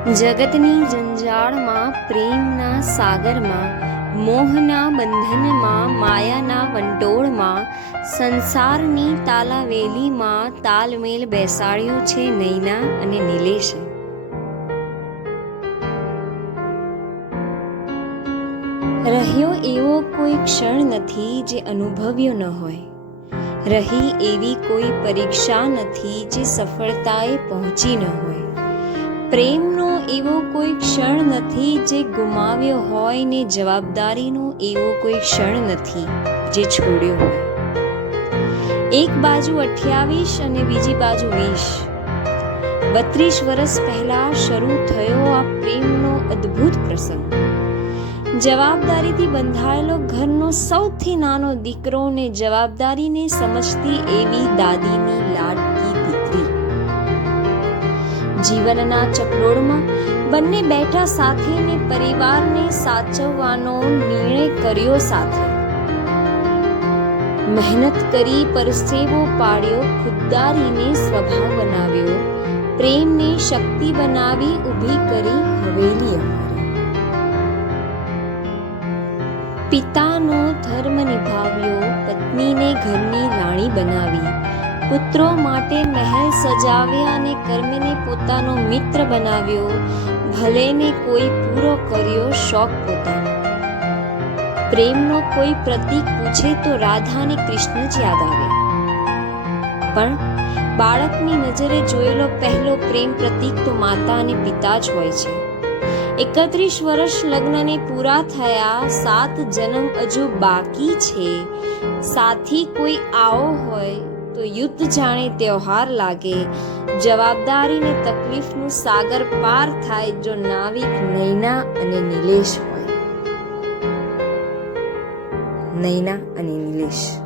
જગતની જંજાળમાં, પ્રેમના સાગરમાં, મોહના બંધનમાં, માયાના વંટોળમાં, સંસારની તાલાવેલીમાં તાલમેલ બેસાડ્યો છે નૈના અને નિલેશે. રહ્યો એવો કોઈ ક્ષણ નથી જે અનુભવ્યો ન હોય. રહી એવી કોઈ પરીક્ષા નથી જે સફળતાએ પહોંચી ન હોય. પ્રેમનો એવો કોઈ ક્ષણ નથી જે ગુમાવ્યો હોય ને જવાબદારીનો એવો કોઈ ક્ષણ નથી જે છોડ્યો હોય. એક બાજુ 28 અને બીજી બાજુ 20. 32 વર્ષ પહેલા શરૂ થયો આ પ્રેમનો અદ્ભુત પ્રસંગ. જવાબદારીથી બંધાયેલો ઘરનો સૌથી નાનો દીકરો ને જવાબદારીને સમજતી એવી દાદીની લાડકી દીકરી. જીવનના ચકડોળમાં બંને બેઠા સાથે ને પરિવારને સાચવવાનો નિર્ણય કર્યો સાથે. મહેનત કરી, પરસેવો પાડ્યો, ખુદદારીને સ્વભાવ બનાવ્યો, પ્રેમને શક્તિ બનાવી ઊભી કરી હવેલી અમારી. પિતાનો ધર્મ નિભાવ્યો, પત્નીને ઘરની રાણી બનાવી, પુત્રો માટે મહેલ સજાવ્યા અને કર્મને પોતાનો મિત્ર બનાવ્યો, ભલેને કોઈ પૂરો કર્યો શોખ પોતાનો. પ્રેમનો કોઈ પ્રતીક પૂછે તો રાધા અને કૃષ્ણ જ યાદ આવે. પણ બાળકની નજરે જોયેલો પહેલો પ્રેમ પ્રતીક તો માતા અને પિતા જ હોય છે. 31 વર્ષ લગ્નને પૂરા થયા, 7 જન્મ હજુ બાકી છે. સાથી કોઈ આવો હોય તો યુદ્ધ જાણે ત્યોહાર લાગે. જવાબદારી ને તકલીફનું સાગર પાર થાય જો નાવિક નૈના અને નિલેશ હોય. નૈના અને નિલેશ.